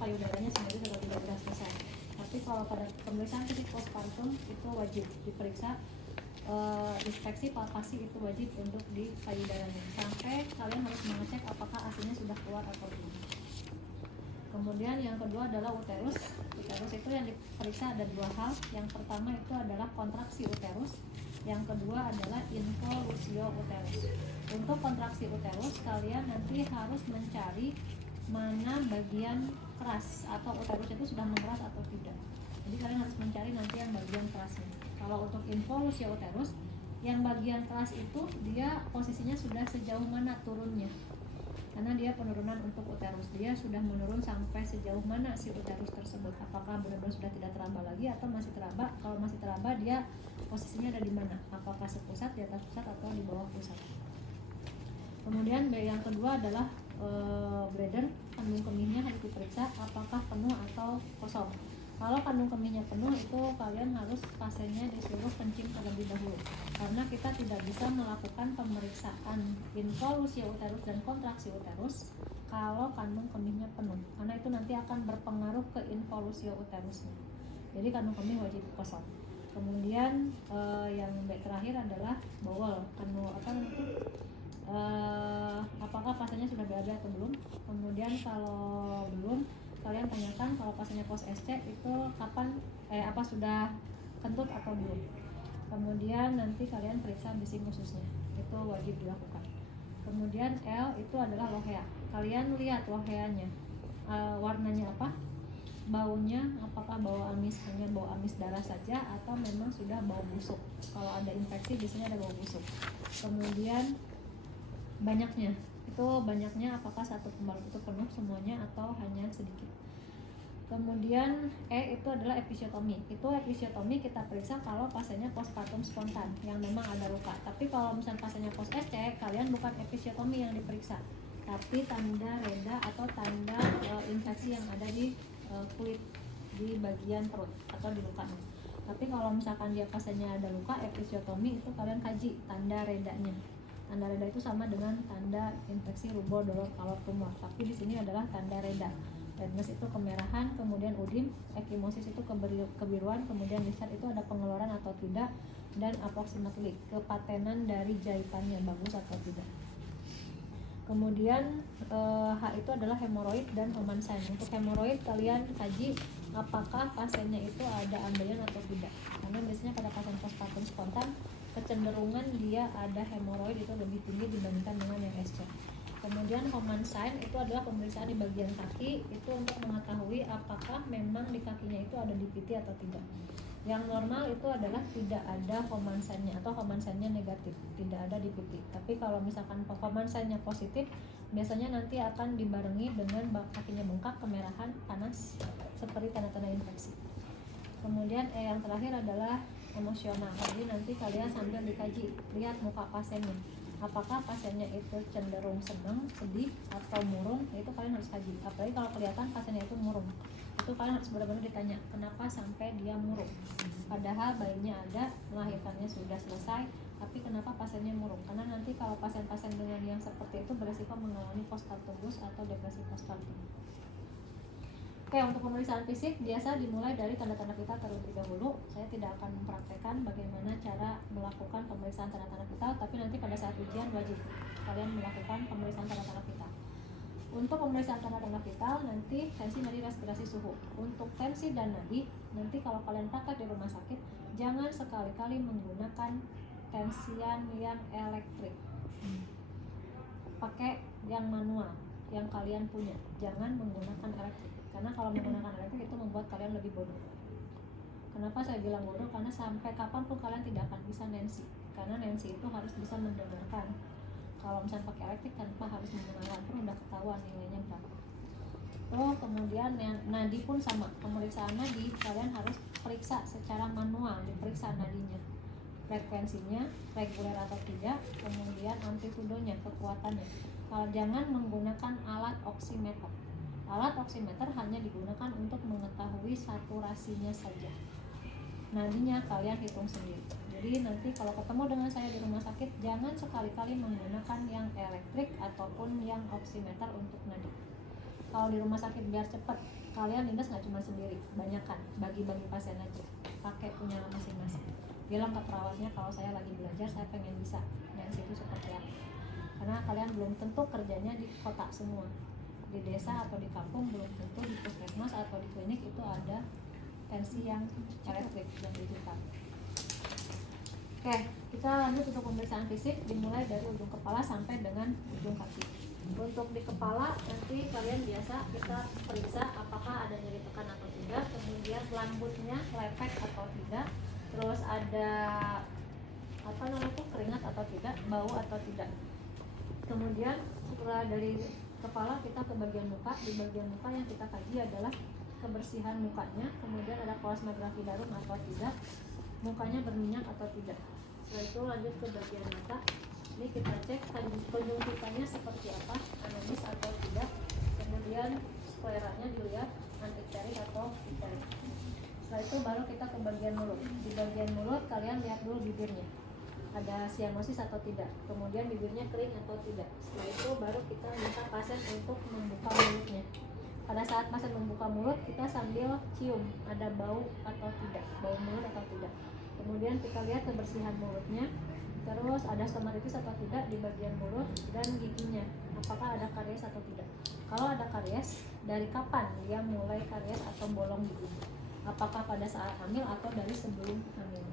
payudaranya sendiri sudah selesai. Tapi kalau pada pemeriksaan fisik postpartum itu wajib diperiksa, inspeksi palpasi itu wajib untuk di payudaranya sampai kalian harus mengecek apakah asinya sudah keluar atau belum. Kemudian yang kedua adalah uterus. Uterus itu yang diperiksa ada dua hal. Yang pertama itu adalah kontraksi uterus. Yang kedua adalah involusio uterus. Untuk kontraksi uterus kalian nanti harus mencari mana bagian keras atau uterus itu sudah mengeras atau tidak. Jadi kalian harus mencari nanti yang bagian kerasnya. Kalau untuk involusio uterus, yang bagian keras itu dia posisinya sudah sejauh mana turunnya. Karena dia penurunan untuk uterus, dia sudah menurun sampai sejauh mana si uterus tersebut, apakah benar-benar sudah tidak teraba lagi atau masih teraba. Kalau masih teraba, dia posisinya ada di mana, apakah sepusat, di atas pusat atau di bawah pusat. Kemudian yang kedua adalah bladder, kandung kemihnya harus diperiksa apakah penuh atau kosong. Kalau kandung kemihnya penuh, itu kalian harus pasiennya disuruh kencing terlebih dahulu, karena kita tidak bisa melakukan pemeriksaan involusio uterus dan kontraksi uterus kalau kandung kemihnya penuh, karena itu nanti akan berpengaruh ke involusio uterusnya. Jadi kandung kemih wajib kosong. Kemudian yang terakhir adalah bowel, apakah pasiennya sudah BAB atau belum. Kemudian kalau belum, kalian tanyakan kalau pasiennya post SC itu kapan, sudah kentut atau belum. Kemudian nanti kalian periksa bising khususnya, itu wajib dilakukan. Kemudian L itu adalah lohea. Kalian lihat loheanya, warnanya apa, baunya apakah bau amis, hanya bau amis darah saja atau memang sudah bau busuk. Kalau ada infeksi biasanya ada bau busuk. Kemudian banyaknya apakah satu pembalut itu penuh semuanya atau hanya sedikit. Kemudian E itu adalah episiotomi. Itu episiotomi kita periksa kalau pasiennya postpartum spontan yang memang ada luka. Tapi kalau misalnya pasiennya post SC, kalian bukan episiotomi yang diperiksa, tapi tanda reda atau tanda infeksi yang ada di kulit di bagian perut atau di lukanya. Tapi kalau misalkan dia pasiennya ada luka, episiotomi itu kalian kaji tanda redanya. Tanda reda itu sama dengan tanda infeksi rubor, dolor, kalor, tumor. Tapi di sini adalah tanda reda. Redness itu kemerahan, kemudian udim, ekimosis itu kebiruan, kemudian lisan itu ada pengeluaran atau tidak, dan approximately kepatenan dari jahitannya bagus atau tidak. Kemudian H itu adalah hemoroid dan Homan sign. Untuk hemoroid kalian kaji apakah pasiennya itu ada ambeien atau tidak. Karena biasanya pada pasien postpartum spontan kecenderungan dia ada hemoroid itu lebih tinggi dibandingkan dengan yang SC. Kemudian Homan sign itu adalah pemeriksaan di bagian kaki, itu untuk mengetahui apakah memang di kakinya itu ada DPT atau tidak. Yang normal itu adalah tidak ada Homan sign-nya atau Homan sign-nya negatif, tidak ada DPT. Tapi kalau misalkan Homan sign-nya positif, biasanya nanti akan dibarengi dengan kakinya bengkak, kemerahan, panas, seperti tanda-tanda infeksi. Kemudian yang terakhir adalah emosional. Jadi nanti kalian sambil dikaji, lihat muka pasiennya, apakah pasiennya itu cenderung senang, sedih, atau murung. Itu kalian harus kaji. Apalagi kalau kelihatan pasiennya itu murung, itu kalian harus benar-benar ditanya kenapa sampai dia murung. Padahal bayinya ada, melahirkannya sudah selesai, tapi kenapa pasiennya murung? Karena nanti kalau pasien-pasien dengan yang seperti itu beresiko mengalami postpartum blues atau depresi postpartum. Oke, untuk pemeriksaan fisik biasa dimulai dari tanda-tanda vital terlebih dahulu. Saya tidak akan mempraktekkan bagaimana cara melakukan pemeriksaan tanda-tanda vital, tapi nanti pada saat ujian wajib kalian melakukan pemeriksaan tanda-tanda vital. Untuk pemeriksaan tanda-tanda vital nanti tensi, nadi, respirasi, suhu. Untuk tensi dan nadi, nanti kalau kalian praktek di rumah sakit, jangan sekali-kali menggunakan tensian yang elektrik. Pakai yang manual yang kalian punya, jangan menggunakan elektrik. Karena kalau menggunakan elektrik itu membuat kalian lebih bodoh. Kenapa saya bilang bodoh? Karena sampai kapanpun kalian tidak akan bisa Nancy. Karena Nancy itu harus bisa mendengarkan. Kalau misalnya pakai elektrik tanpa harus mendengarkan pun udah ketahuan nilainya berapa. Kemudian nadi pun sama. Pemeriksaan nadi kalian harus periksa secara manual, diperiksa nadinya, frekuensinya reguler atau tidak, kemudian amplitudonya, kekuatannya. Kalau jangan menggunakan alat oximeter. Alat oximeter hanya digunakan untuk mengetahui saturasinya saja. Nadinya kalian hitung sendiri. Jadi nanti kalau ketemu dengan saya di rumah sakit, jangan sekali-kali menggunakan yang elektrik ataupun yang oximeter untuk nadi. kalau di rumah sakit biar cepat, kalian lindas nggak cuma sendiri, banyakan, bagi-bagi pasien aja, pakai punya masing-masing. Bilang ke perawatnya kalau saya lagi belajar, saya pengen bisa yang situ seperti apa. Karena kalian belum tentu kerjanya di kota semua, di desa atau di kampung belum tentu di puskesmas atau di klinik itu ada tensi yang elektrik yang digital. Oke, kita lanjut untuk pemeriksaan fisik, dimulai dari ujung kepala sampai dengan ujung kaki. Untuk di kepala nanti kalian biasa kita periksa apakah ada nyeri tekan atau tidak, kemudian rambutnya lepek atau tidak, terus ada apa namanya tuh, keringat atau tidak, bau atau tidak. Kemudian setelah dari kepala kita ke bagian muka. Di bagian muka yang kita kaji adalah kebersihan mukanya, kemudian ada plasmagrafi darum atau tidak, mukanya berminyak atau tidak. Setelah itu lanjut ke bagian mata. Ini kita cek konjungtivanya seperti apa, anamis atau tidak, kemudian skleranya dilihat antikterik atau iterik. Setelah itu baru kita ke bagian mulut. Di bagian mulut kalian lihat dulu bibirnya, ada sianosis atau tidak, kemudian bibirnya kering atau tidak. Setelah itu baru kita minta pasien untuk membuka mulutnya. Pada saat pasien membuka mulut, kita sambil cium ada bau atau tidak, bau mulut atau tidak. Kemudian kita lihat kebersihan mulutnya, terus ada stomatitis atau tidak di bagian mulut, dan giginya apakah ada karies atau tidak. Kalau ada karies, dari kapan dia mulai karies atau bolong gigi, apakah pada saat hamil atau dari sebelum hamil.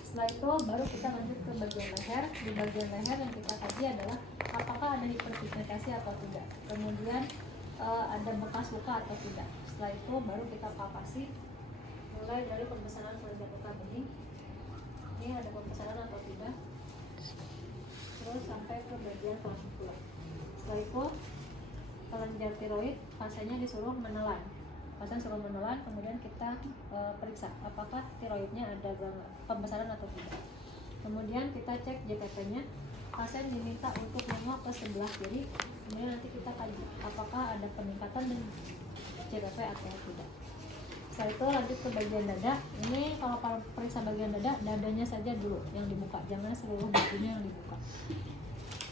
Setelah itu baru kita lanjut ke bagian leher. Di bagian leher yang kita kaji adalah apakah ada hiperpigmentasi atau tidak, kemudian ada bekas luka atau tidak. Setelah itu baru kita palpasi, mulai dari pembesaran kelenjar getah bening, ini ada pembesaran atau tidak, terus sampai ke bagian klavikula. Setelah itu kelenjar tiroid, pasiennya disuruh menelan. Pasien suruh menelan, kemudian kita periksa apakah tiroidnya ada pembesaran atau tidak. Kemudian kita cek JPP-nya. Pasien diminta untuk menengok ke sebelah kiri, kemudian nanti kita kaji apakah ada peningkatan dan JPP atau tidak. Setelah itu lanjut ke bagian dada. Ini kalau periksa bagian dada, dadanya saja dulu yang dibuka, jangan seluruh bagiannya yang dibuka.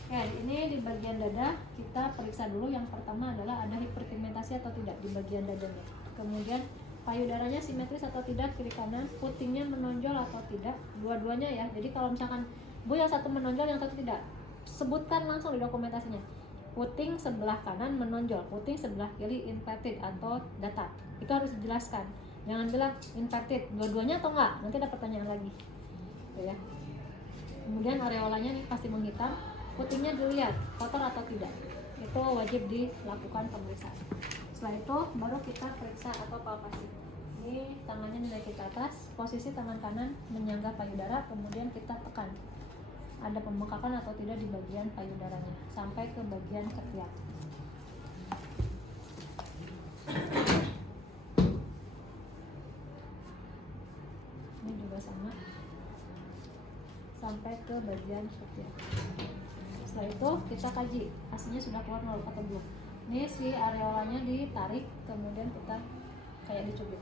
Oke, ini di bagian dada kita periksa dulu. Yang pertama adalah ada hiperpigmentasi atau tidak di bagian dadanya. Kemudian payudaranya simetris atau tidak kiri kanan, putingnya menonjol atau tidak, dua-duanya ya. Jadi kalau misalkan Bu yang satu menonjol yang satu tidak, sebutkan langsung di dokumentasinya. Puting sebelah kanan menonjol, puting sebelah kiri inverted atau datar. Itu harus dijelaskan. Jangan bilang inverted dua-duanya atau enggak, nanti ada pertanyaan lagi. Tuh ya. Kemudian areolanya nih pasti menghitam. Putingnya dilihat kotor atau tidak, itu wajib dilakukan pemeriksaan. Setelah itu baru kita periksa atau palpasi. Ini tangannya dinaiki ke atas, posisi tangan kanan menyangga payudara, kemudian kita tekan ada pembengkakan atau tidak di bagian payudaranya sampai ke bagian ketiak. Ini juga sama, sampai ke bagian ketiak. Setelah itu kita kaji hasilnya sudah keluar atau belum. Ini si areolanya ditarik, kemudian kita kayak dicubit,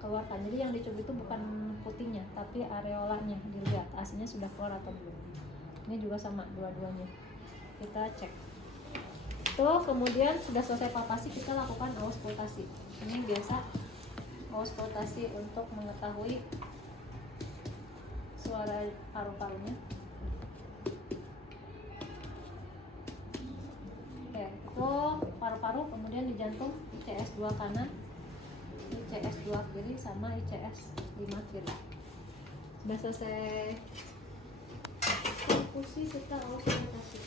keluarkan. Jadi yang dicubit itu bukan putingnya, tapi areolanya, dilihat hasilnya sudah keluar atau belum. Ini juga sama dua-duanya, kita cek. Tuh, kemudian sudah selesai palpasi, kita lakukan auskultasi. Ini biasa auskultasi untuk mengetahui suara paru-parunya. Oke, itu paru-paru, kemudian di jantung ICS 2 kanan, ICS 2 kiri, sama ICS 5 kiri. Sudah selesai konfusi, kita auskultasi.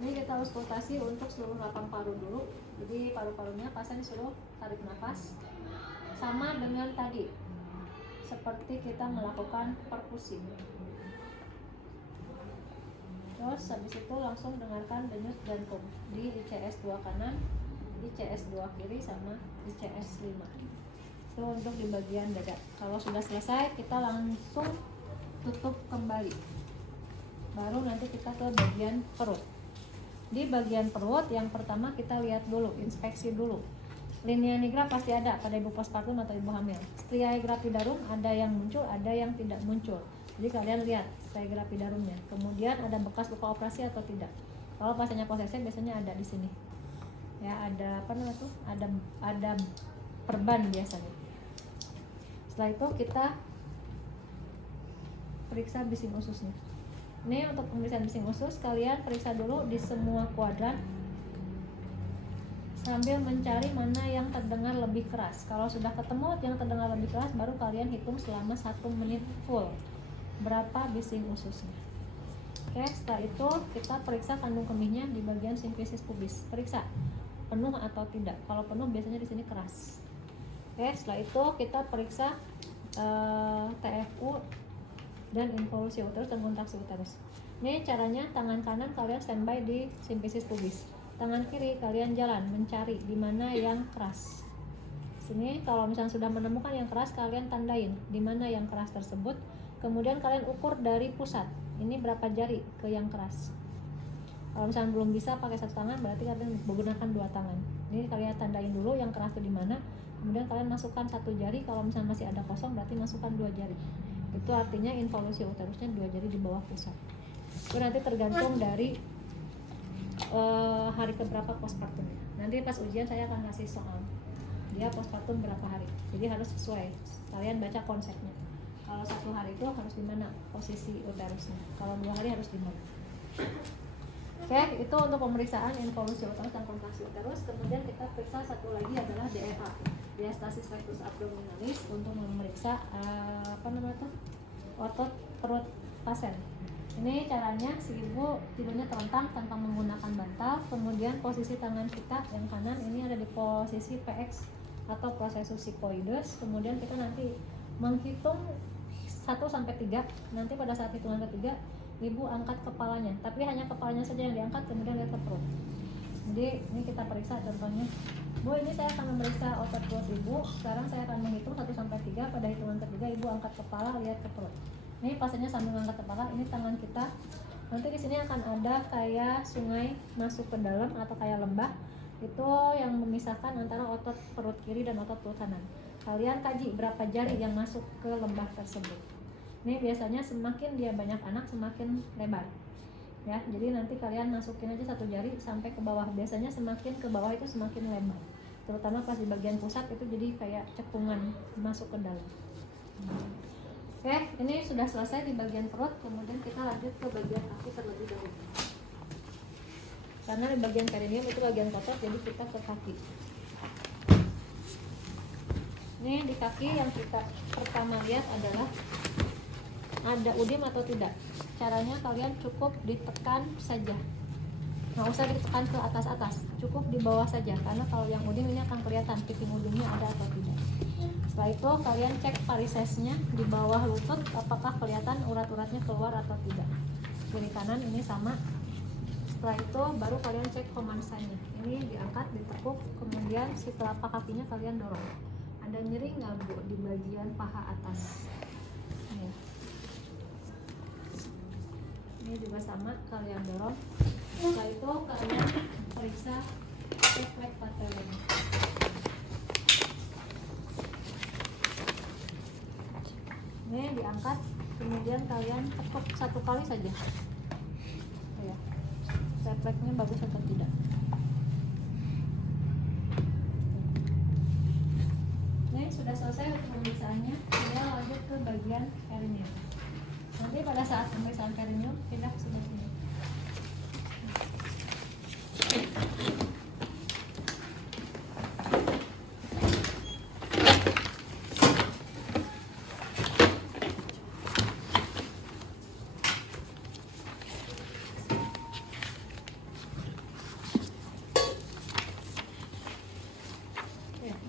Ini kita auskultasi untuk seluruh lapang paru dulu. Jadi paru-parunya pasien disuruh tarik nafas, sama dengan tadi, seperti kita melakukan perkusi. Terus habis itu langsung dengarkan denyut jantung di ICS 2 kanan, ICS 2 kiri, sama ICS 5. Itu untuk di bagian dada. Kalau sudah selesai, kita langsung tutup kembali. Baru nanti kita ke bagian perut. Di bagian perut yang pertama kita lihat dulu, inspeksi dulu. Linea nigra pasti ada pada ibu postpartum atau ibu hamil. Striae gravidarum ada yang muncul, ada yang tidak muncul. Jadi kalian lihat stratigrafi darumnya. Kemudian ada bekas luka operasi atau tidak. Kalau pasiennya posesif biasanya ada di sini. Ya, ada apa namanya tuh? Ada perban biasanya. Setelah itu kita periksa bising ususnya. Ini untuk pemeriksaan bising usus, kalian periksa dulu di semua kuadran sambil mencari mana yang terdengar lebih keras. Kalau sudah ketemu yang terdengar lebih keras, baru kalian hitung selama 1 menit full berapa bising ususnya. Oke, setelah itu kita periksa kandung kemihnya di bagian simfisis pubis. Periksa penuh atau tidak. Kalau penuh biasanya di sini keras. Oke, setelah itu kita periksa TFU dan involusi uterus dan kontraksi uterus. Ini caranya, tangan kanan kalian standby di simfisis pubis. Tangan kiri kalian jalan mencari di mana yang keras. Sini kalau misalnya sudah menemukan yang keras, kalian tandain di mana yang keras tersebut. Kemudian kalian ukur dari pusat. Ini berapa jari ke yang keras. Kalau misalnya belum bisa pakai 1 tangan, berarti kalian menggunakan 2 tangan. Ini kalian tandain dulu yang keras itu di mana. Kemudian kalian masukkan 1 jari. Kalau misalnya masih ada kosong, berarti masukkan 2 jari. Itu artinya involusi uterusnya 2 jari di bawah pusat. Itu nanti tergantung dari hari keberapa postpartumnya. Nanti pas ujian saya akan kasih soal dia postpartum berapa hari. Jadi harus sesuai. Kalian baca konsepnya. Kalau 1 hari itu harus di mana posisi uterusnya. Kalau 2 hari harus di mana. Oke, itu untuk pemeriksaan involusi uterus dan kontraksi uterus. Kemudian kita periksa satu lagi adalah DRA, diastasis rectus abdominalis, untuk memeriksa otot perut pasien. Ini caranya, si ibu tidurnya terlentang tanpa menggunakan bantal. Kemudian posisi tangan kita yang kanan ini ada di posisi PX atau processus sigmoides. Kemudian kita nanti menghitung 1 sampai 3. Nanti pada saat hitungan ketiga, ibu angkat kepalanya, tapi hanya kepalanya saja yang diangkat, kemudian lihat ke perut. Jadi ini kita periksa contohnya. Bu, ini saya akan memeriksa otot perut ibu. Sekarang saya akan menghitung 1 sampai 3. Pada hitungan ketiga ibu angkat kepala, lihat ke perut. Ini pasiennya sambil angkat kepala. Ini tangan kita. Nanti di sini akan ada kayak sungai masuk ke dalam atau kayak lembah. Itu yang memisahkan antara otot perut kiri dan otot perut kanan. Kalian kaji berapa jari yang masuk ke lembah tersebut. Ini biasanya semakin dia banyak anak semakin lebar. Ya, jadi nanti kalian masukin aja 1 jari sampai ke bawah. Biasanya semakin ke bawah itu semakin lebar. Terutama pas di bagian pusat itu jadi kayak cekungan masuk ke dalam. Oke, ini sudah selesai di bagian perut. Kemudian kita lanjut ke bagian kaki terlebih dahulu. Karena di bagian perineum itu bagian kotor, jadi kita ke kaki. Ini di kaki yang kita pertama lihat adalah ada udim atau tidak. Caranya kalian cukup ditekan saja, nggak usah ditekan ke atas-atas, cukup di bawah saja, karena kalau yang udim ini akan kelihatan piping udimnya ada atau tidak. Setelah itu kalian cek varisesnya di bawah lutut, apakah kelihatan urat-uratnya keluar atau tidak. Kiri kanan ini sama. Setelah itu baru kalian cek komansanya. Ini diangkat, ditekuk, kemudian si telapak kakinya kalian dorong. Ada nyeri nggak Bu di bagian paha atas? Ini juga sama, kalian dorong. Setelah itu kalian periksa refleks patelum. Ini diangkat, kemudian kalian tekuk 1 kali saja. Ya, refleksnya bagus atau tidak. Ini sudah selesai untuk pemeriksaannya. Kita lanjut ke bagian perineum. Nanti pada saat pemeriksaan perineum pindah ke sebelah sini.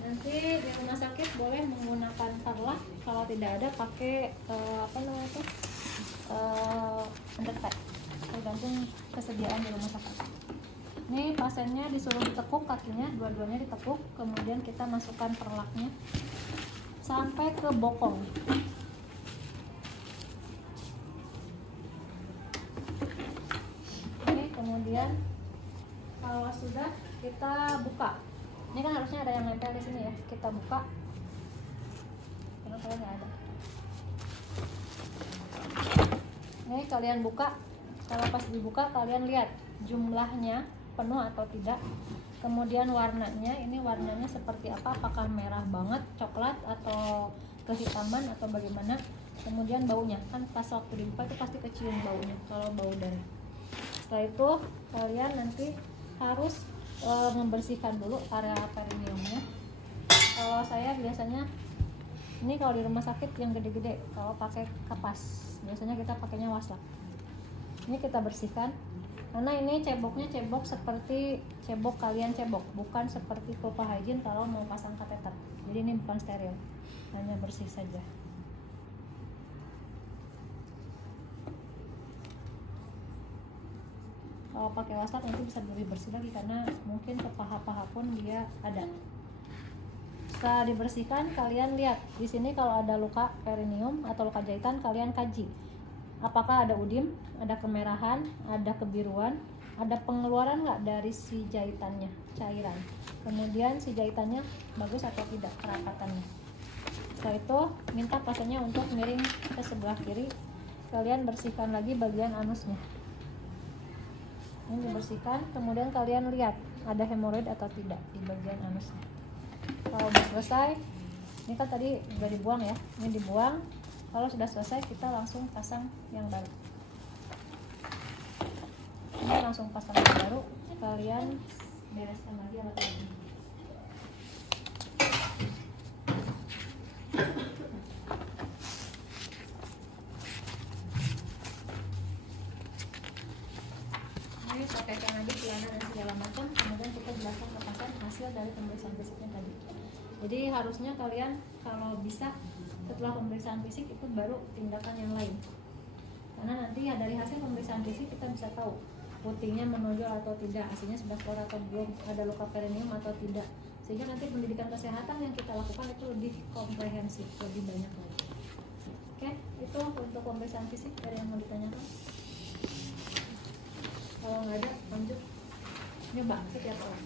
Nanti di rumah sakit boleh menggunakan perlak, kalau tidak ada pakai undertag, tergantung kesediaan di rumah sakit. Ini pasiennya disuruh ditekuk kakinya, dua-duanya ditekuk, kemudian kita masukkan perlaknya sampai ke bokong. Ini kemudian kalau sudah kita buka. Ini kan harusnya ada yang nempel di sini ya, kita buka. Karena saya nggak ada. Ini kalian buka, kalau pas dibuka kalian lihat jumlahnya penuh atau tidak. Kemudian warnanya, ini warnanya seperti apa, apakah merah banget, coklat, atau kehitaman, atau bagaimana. Kemudian baunya, kan pas waktu dibuka itu pasti kecium baunya, kalau bau darah. Setelah itu kalian nanti harus membersihkan dulu area perineumnya. Kalau saya biasanya, ini kalau di rumah sakit yang gede-gede, kalau pakai kapas, biasanya kita pakainya waslak. Ini kita bersihkan, karena ini ceboknya cebok seperti cebok kalian cebok, bukan seperti Purple Hygiene kalau mau pasang kateter. Jadi ini bukan steril, hanya bersih saja. Kalau pakai waslak nanti bisa lebih bersih lagi, karena mungkin ke paha-paha pun dia ada. Setelah dibersihkan, kalian lihat di sini kalau ada luka perineum atau luka jahitan, kalian kaji apakah ada udim, ada kemerahan, ada kebiruan, ada pengeluaran nggak dari si jahitannya, cairan. Kemudian si jahitannya bagus atau tidak kerapatan. Setelah itu minta pasiennya untuk miring ke sebelah kiri. Kalian bersihkan lagi bagian anusnya. Ini dibersihkan, kemudian kalian lihat ada hemoroid atau tidak di bagian anusnya. Kalau udah selesai, ini kan tadi udah dibuang ya, ini dibuang. Kalau sudah selesai kita langsung pasang yang baru. Ini langsung pasang yang baru, kalian bereskan lagi alat lagi. Ini pakaikan lagi celana dan segala macam, kemudian kita jelaskan ke pasien hasil dari pemeriksaan fisiknya tadi. Jadi harusnya kalian kalau bisa setelah pemeriksaan fisik itu baru tindakan yang lain, karena nanti ya dari hasil pemeriksaan fisik kita bisa tahu putingnya menonjol atau tidak, hasilnya sudah keluar atau belum, ada luka perineum atau tidak, sehingga nanti pendidikan kesehatan yang kita lakukan itu lebih komprehensif, lebih banyak lagi. Oke, itu untuk pemeriksaan fisik. Ada yang mau ditanyakan? Kalau nggak ada, lanjut nyoba setiap orang.